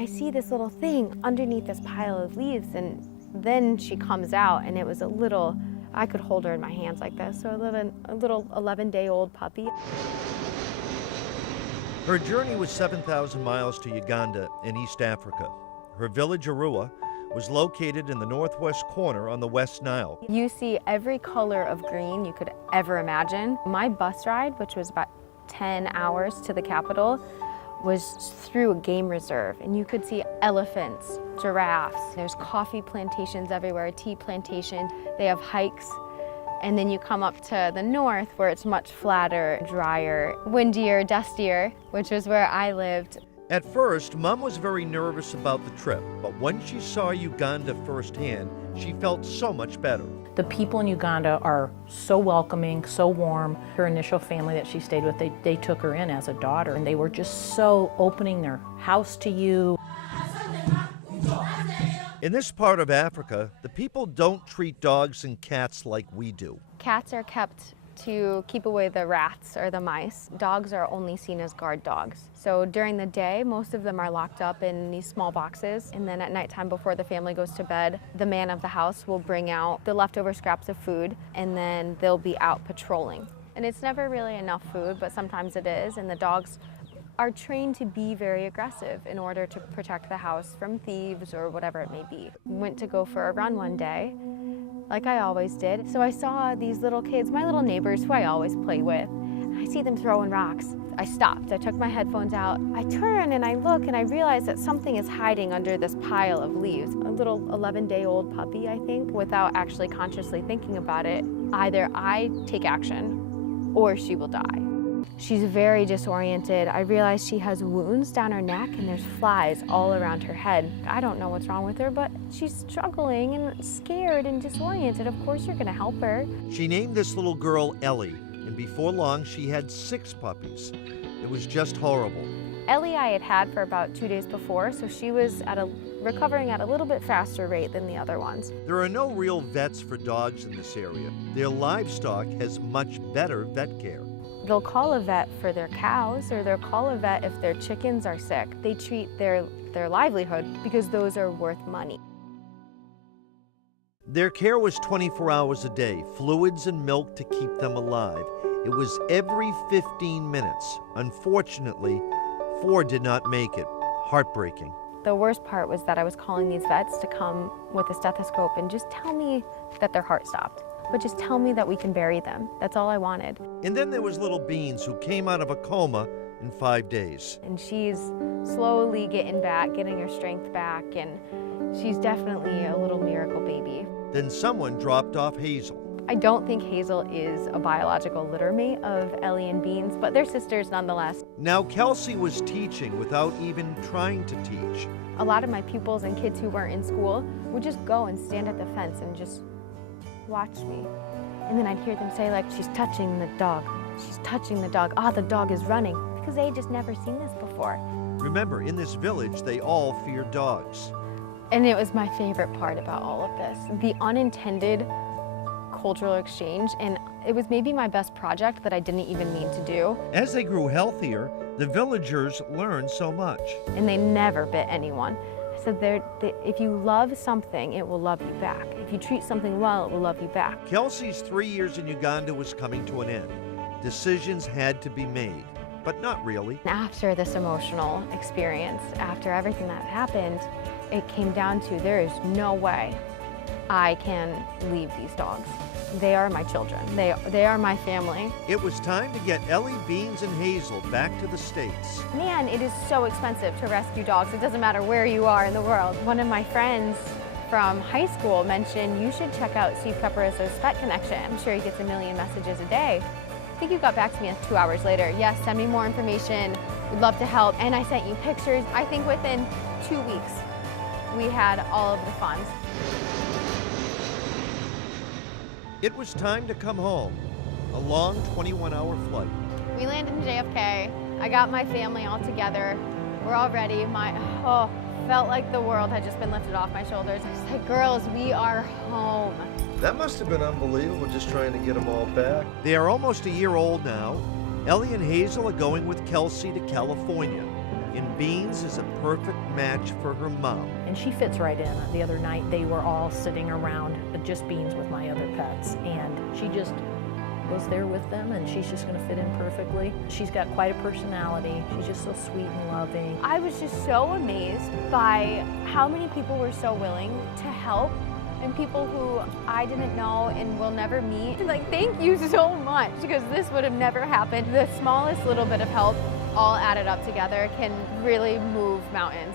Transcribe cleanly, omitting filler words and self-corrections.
I see this little thing underneath this pile of leaves, and then she comes out, and it was a little, I could hold her in my hands like this, so a little 11-day-old puppy. Her journey was 7,000 miles to Uganda in East Africa. Her village, Arua, was located in the northwest corner on the West Nile. You see every color of green you could ever imagine. My bus ride, which was about 10 hours to the capital, was through a game reserve, and you could see elephants, giraffes. There's coffee plantations everywhere, tea plantation. They have hikes. And then you come up to the north where it's much flatter, drier, windier, dustier, which was where I lived. At first, Mom was very nervous about the trip, but when she saw Uganda firsthand, she felt so much better. The people in Uganda are so welcoming, so warm. Her initial family that she stayed with, they took her in as a daughter, and they were just so opening their house to you. In this part of Africa, the people don't treat dogs and cats like we do. Cats are kept to keep away the rats or the mice. Dogs are only seen as guard dogs. So during the day, most of them are locked up in these small boxes. And then at nighttime, before the family goes to bed, the man of the house will bring out the leftover scraps of food, and then they'll be out patrolling. And it's never really enough food, but sometimes it is. And the dogs are trained to be very aggressive in order to protect the house from thieves or whatever it may be. Went to go for a run one day, like I always did. So I saw these little kids, my little neighbors who I always play with. I see them throwing rocks. I stopped, I took my headphones out. I turn and I look and I realize that something is hiding under this pile of leaves. A little 11-day-old puppy, I think, without actually consciously thinking about it. Either I take action or she will die. She's very disoriented. I realize she has wounds down her neck and there's flies all around her head. I don't know what's wrong with her, but she's struggling and scared and disoriented. Of course you're gonna help her. She named this little girl Ellie, and before long she had 6 puppies. It was just horrible. Ellie I had had for about 2 days before, so she was recovering at a little bit faster rate than the other ones. There are no real vets for dogs in this area. Their livestock has much better vet care. They'll call a vet for their cows, or they'll call a vet if their chickens are sick. They treat their livelihood because those are worth money. Their care was 24 hours a day, fluids and milk to keep them alive. It was every 15 minutes. Unfortunately, 4 did not make it. Heartbreaking. The worst part was that I was calling these vets to come with a stethoscope and just tell me that their heart stopped. But just tell me that we can bury them. That's all I wanted. And then there was little Beans, who came out of a coma in 5 days. And she's slowly getting her strength back, and she's definitely a little miracle baby. Then someone dropped off Hazel. I don't think Hazel is a biological littermate of Ellie and Beans, but they're sisters nonetheless. Now Kelsey was teaching without even trying to teach. A lot of my pupils and kids who weren't in school would just go and stand at the fence and just watch me. And then I'd hear them say, like, she's touching the dog. She's touching the dog. Ah, the dog is running. Because they had just never seen this before. Remember, in this village, they all fear dogs. And it was my favorite part about all of this. The unintended cultural exchange, and it was maybe my best project that I didn't even mean to do. As they grew healthier, the villagers learned so much. And they never bit anyone. So if you love something, it will love you back. If you treat something well, it will love you back. Kelsey's 3 years in Uganda was coming to an end. Decisions had to be made, but not really. After this emotional experience, after everything that happened, it came down to there is no way I can leave these dogs. They are my children. They are my family. It was time to get Ellie, Beans, and Hazel back to the States. Man, it is so expensive to rescue dogs. It doesn't matter where you are in the world. One of my friends from high school mentioned you should check out Steve Caparisso's Pet Connection. I'm sure he gets a million messages a day. I think you got back to me 2 hours later. Yes, send me more information. We'd love to help. And I sent you pictures. I think within 2 weeks, we had all of the funds. It was time to come home. A long 21-hour flight. We landed in JFK. I got my family all together. We're all ready. Felt like the world had just been lifted off my shoulders. I was like, girls, we are home. That must have been unbelievable, just trying to get them all back. They are almost a year old now. Ellie and Hazel are going with Kelsey to California. and Beans is a perfect match for her mom. And she fits right in. The other night they were all sitting around just Beans with my other pets, and she just was there with them, and she's just gonna fit in perfectly. She's got quite a personality. She's just so sweet and loving. I was just so amazed by how many people were so willing to help, and people who I didn't know and will never meet. Like, thank you so much, because this would have never happened. The smallest little bit of help all added up together can really move mountains.